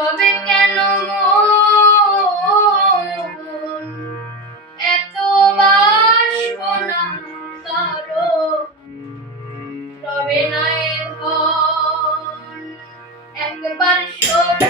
তবে কেন এত বাসনা কারও রবে না এখন একবার সপুরে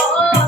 oh.